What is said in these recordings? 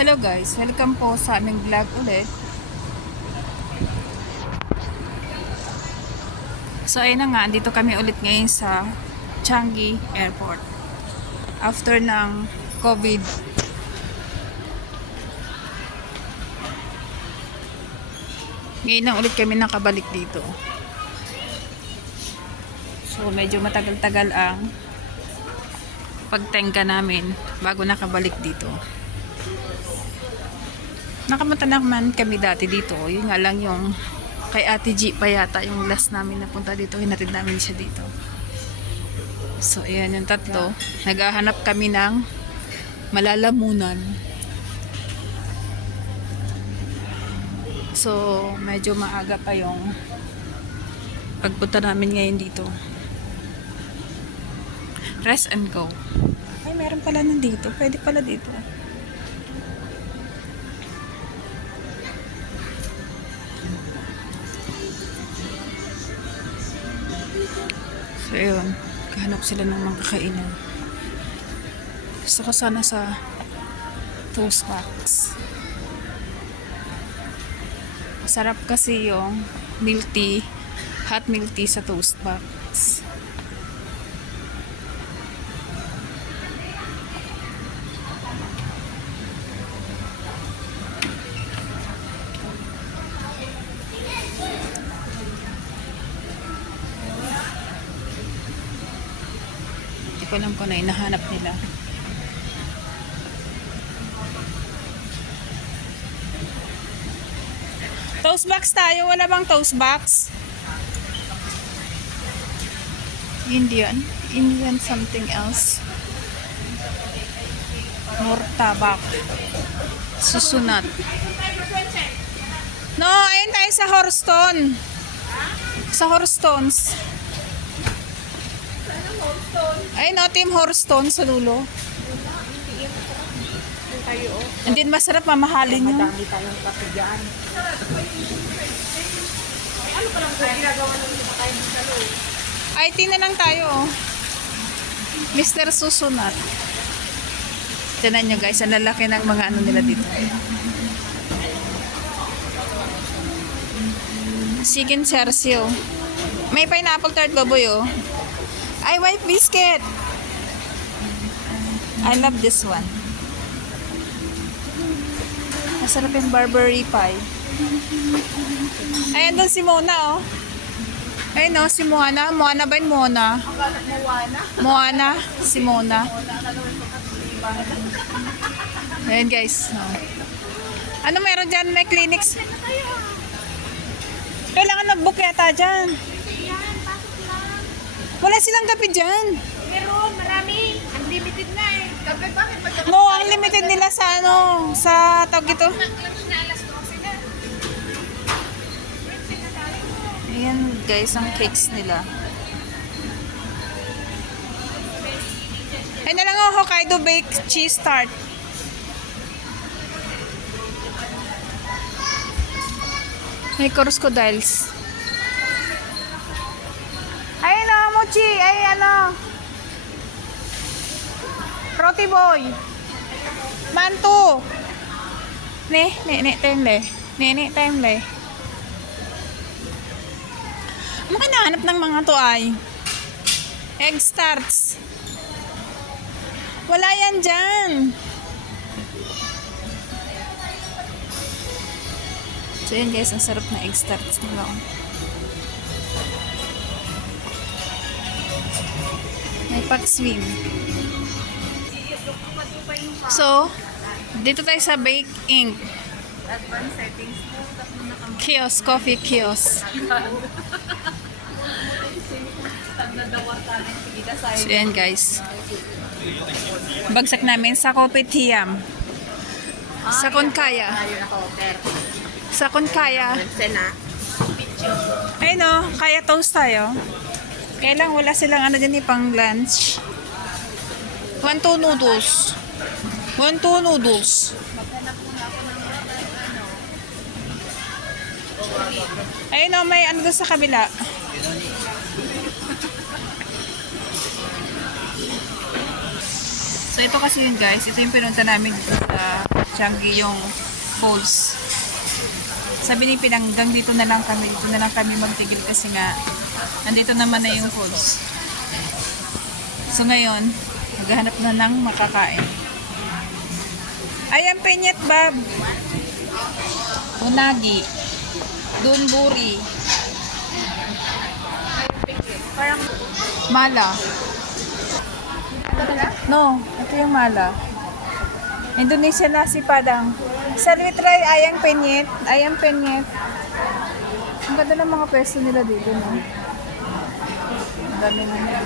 Hello guys, welcome po sa aming vlog ulit. So ayun na nga, andito kami ulit ngayon sa Changi Airport. After ng COVID. Ngayon na ulit kami nakabalik dito. So medyo matagal-tagal ang pagtengka namin bago nakabalik dito. Nakapunta naman kami dati dito. Yun nga lang yung kay Ate G pa yata yung last namin napunta dito. Hinatid namin siya dito. So, ayan yung tatlo. Naghahanap kami ng malalamunan. So, medyo maaga pa yung pagpunta namin ngayon dito. Rest and go. Ay, meron pala nandito. Pwede pala dito. So, ayun. Kahanap sila ng mga kakainan. Gusto ko sana sa Toast Box. Sarap kasi yung milk tea, hot milk tea sa Toast Box. Ko alam ko na hinahanap nila. Toast box tayo. Wala bang toast box? Indian something else. Murtabak. Susunat. No, ayun tayo sa Horston. Sa Horstones. Ay, no, Team Horston sa dulo. Hindi masarap, mamahalin yun. Madami tayong kape dyan. Ano pa lang kung ginagawa namin sa tayo sa loob? Ay, tingnan lang tayo. Mr. Susunat. Tignan nyo guys, ang lalaki ng mga ano nila dito. Chicken Sergio. May pineapple tart baboy oh. Ay, white biscuit. I love this one. Masarap yung Barbary pie. Ayan doon si Mona, oh. Ayun, oh, si Moana. Moana ba yun? Mona? Moana. Si Mona. Ayan, guys. Oh. Ano meron dyan? May clinics. Kailangan mag-book yata dyan. Wala silang kape dyan. Meron, marami. Unlimited na eh. Kape bakit? No, ang limited nila sa ano, sa tawag ito. Ayan guys, ang cakes nila. Ay na lang oh, Hokkaido baked cheese tart. May crocodiles. Ay ano, Mochi, ay ano. Roti boy. Mantu. Ne, time le. Time le. Mga nahanap ng mga to ay egg tarts. Wala yan dyan. So yun guys, ang sarap na egg tarts nila. May pack-swim. So, dito tayo sa Bake Inc. Advanced settings po. Kiosk, coffee kiosk. So, yan guys. Bagsak namin sa Kopitiam. Sa Konkaya. Sa Konkaya. Ayun o, kaya toast tayo. Kaya lang wala silang ano dyan pang lunch. 1-2 noodles. 1-2 noodles. Ayun o, may ano doon sa kabila. So ito kasi yun guys, ito yung pinunta namin dito sa Changi yung falls. Sabi ni Pinanggang, dito na lang kami magtigil kasi nga nandito naman na yung falls. So ngayon, maghahanap na ng makakain. Ayan, penyet, Bob. Unagi. Dunburi. Parang, Mala. No, ito yung mala. Indonesia nasi padang. Shall we try ayang penyet? Ayang penyet. Ang ganda ng mga pwesto nila dito, no? Ang dami na.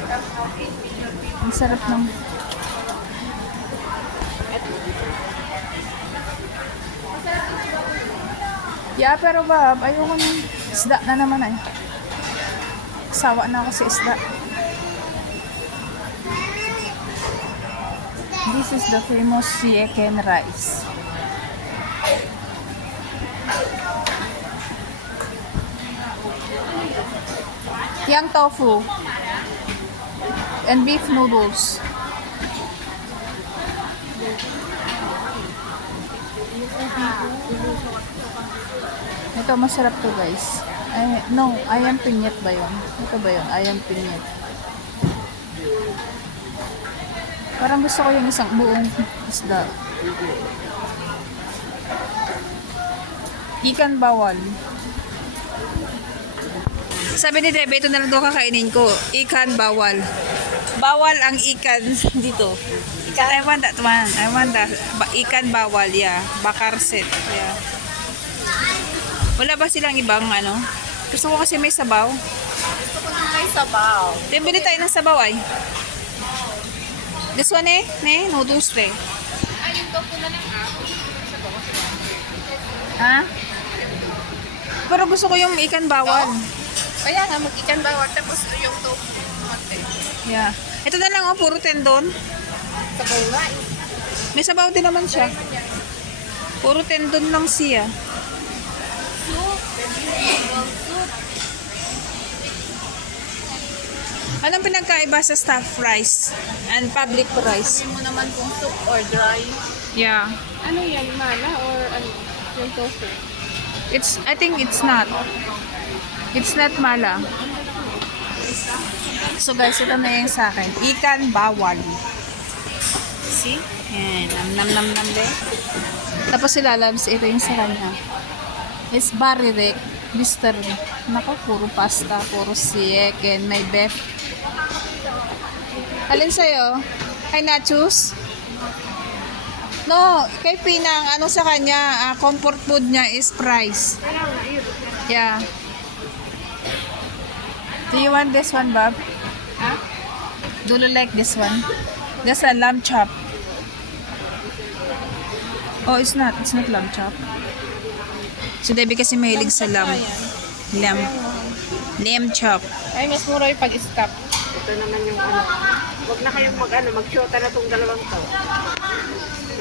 Ang sarap ng... Yeah, pero Bob, ayoko ng isda na naman ay. Sawa na ako sa isda. This is the famous Sieken rice. Yang tofu and beef noodles. Ito masarap to, guys. Ay, no, ayam pinyet ba yun? Ito ba yun? Ayam pinyet. Parang gusto ko yung isang buong isda. Ikan bawal. Sabi ni Debe, ito na lang daw kakainin ko. Ikan bawal. Bawal ang ikan dito. I want that one. I want that. Ikan bawal, yeah. Bakar set. Yeah. Wala ba silang ibang ano? Gusto ko kasi may sabaw. gusto ko nang may sabaw. Bili tayo ng sabaw ay. This one noodles eh. Ay, yung tofu na lang Ha? Pero gusto ko yung ikan bawal. Kaya nga, mag-ikan bawal. Tapos yung tofu. Mate. Yeah. Ito na lang, oh, puro tendon. Sabaw nga. May sabaw din naman siya. Puro tendon lang siya. Soup. Vegetable soup. Anong pinagkaiba sa stuffed rice and public rice? Sabi mo naman kung soup or dry. Yeah. Ano yan? Mala or ano? Yung tofu? I think it's not. It's not mala. So guys, ito na yung sa akin. Ikan bawal. See? Yan. Nam nam nam nam de. Tapos sila labs, ito yung sa kanya. It's barirek. Mister. Nako, puro pasta. Puro sieken. May beef. Alin sa'yo? Kay Nachos? No, kay Pinang, ano sa kanya, comfort food niya is fries. Yeah. Do you want this one, Bob? Ha? Do you like this one? That's a lamb chop. Oh, it's not. It's not lamb chop. So, Debbie kasi mahilig sa lamb. Lamb. Lamb chop. Ay, mas mura yung pag-stop. Ito naman yung ano. Huwag na kayong mag-shota na tong dalawang to.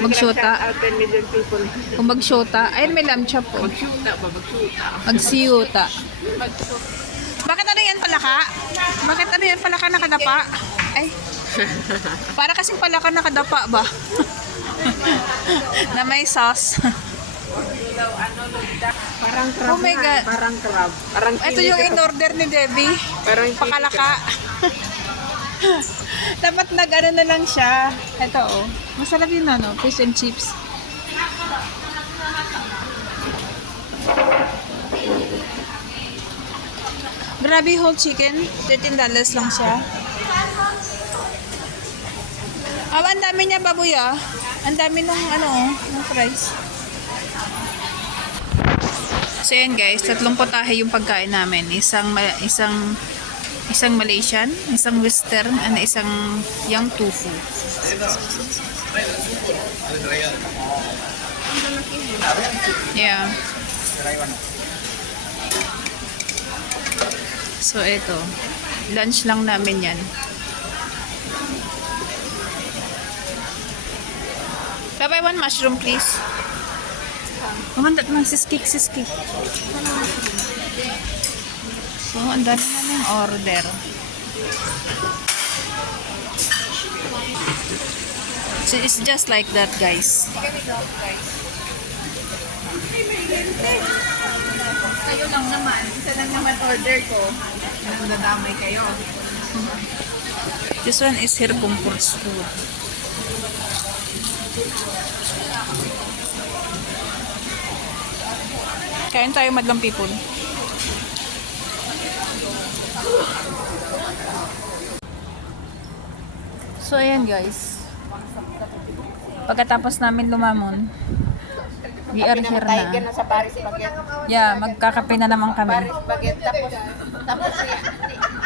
Mag-shota. Out 10 million people. Kung mag-shota, ayun may lamb chop po. Mag-shota ba? Mag-shota. Mag-siyota. Bakit ano yan palaka? Bakit ano yan palaka nakadapa? Ay. Para kasing palaka nakadapa ba? Na may sauce. Parang crab Oh my God. Parang crab. Parang Ito yung in-order ni Debbie. Parang Pakalaka. Dapat nag-ano na lang siya. Ito oh. Masarap yun ano, fish and chips. Grabe, whole chicken. $13 lang siya. Ang dami niya, baboy ah. Ang dami nung ano, ng fries. So yan guys, tatlong potahe yung pagkain namin. Isang Malaysian, isang Western, and isang yang tofu. Yeah. So ito, lunch lang namin yan. Babay, one mushroom please. Kumandat ng siskik. So, ang dami namin order. So, it's just like that, guys. Kayo lang naman. Isa lang naman order ko. Nadadamay kayo. This one is here comfort food. Kain tayo, madlang people. So, ayan guys. Pagkatapos namin lumamon, we are here Tayo na. na sa Paris Baguette. Yeah, magkakape na naman kami. Paris Baguette. Tapos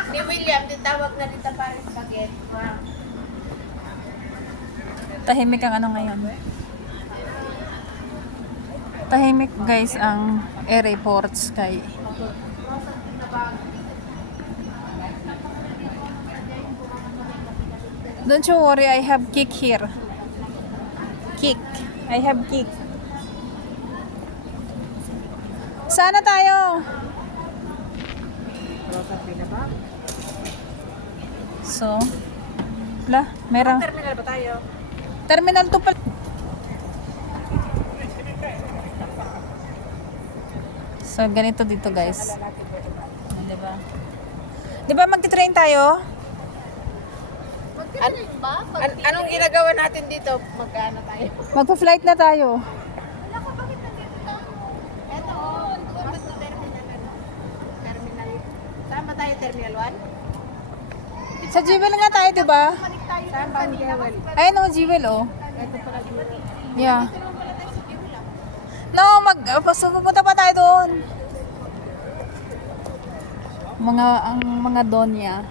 ni William, tawag na dito Paris Baguette. Wow. Tahimik ang ano ngayon. Tahimik guys ang airports kay Don't you worry, I have cake here. Cake. I have cake. Sana tayo. So, merang Terminal ba tayo? Terminal 2 pala. So, ganito dito guys. Diba? Diba magti-train tayo? Anong ginagawa natin dito? Magkano tayo? Magpa-flight na tayo. Eto, doon sa terminal. Terminal. Saan ba tayo? Terminal 1? Sa Jewel nga tayo, diba? Saan ba ang Jewel? Ayun o, Jewel oh. Ito pala Jewel. Yeah. No, pupunta pa tayo doon. Ang mga donya.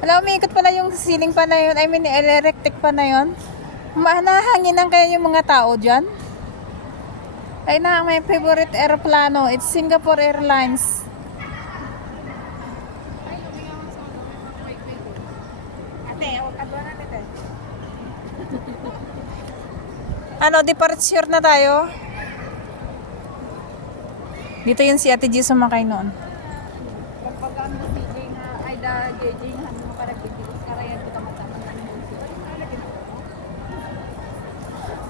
Alam, umiikot pala yung ceiling pa na yun. I mean, electric pa na yun. Nahanginan kaya yung mga tao dyan. Ay na, my favorite aeroplano. It's Singapore Airlines. Ate, huwag ka doon natin eh. Ano, departure na tayo. Dito yun si Ate G sumakay noon. Kapag ang CJ nga, ay da JJ nga mo para bibigos karayan kita matama na ni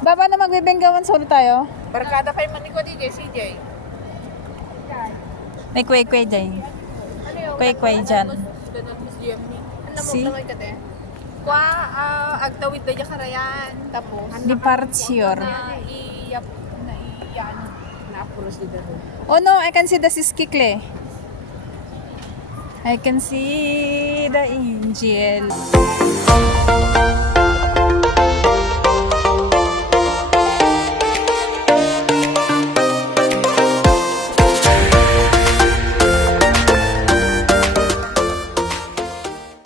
Baba na magbibenggawan solo tayo. Barkada pa yung maniko DJ, CJ. May kway-kway dyan. Kway-kway dyan. Ano mo Si? lang ka te? Kwa, agtawid na niya karayan. Tapos, Departure. Na iyan. na-apros dito. Oh no, I can see the siskikle. I can see the angel.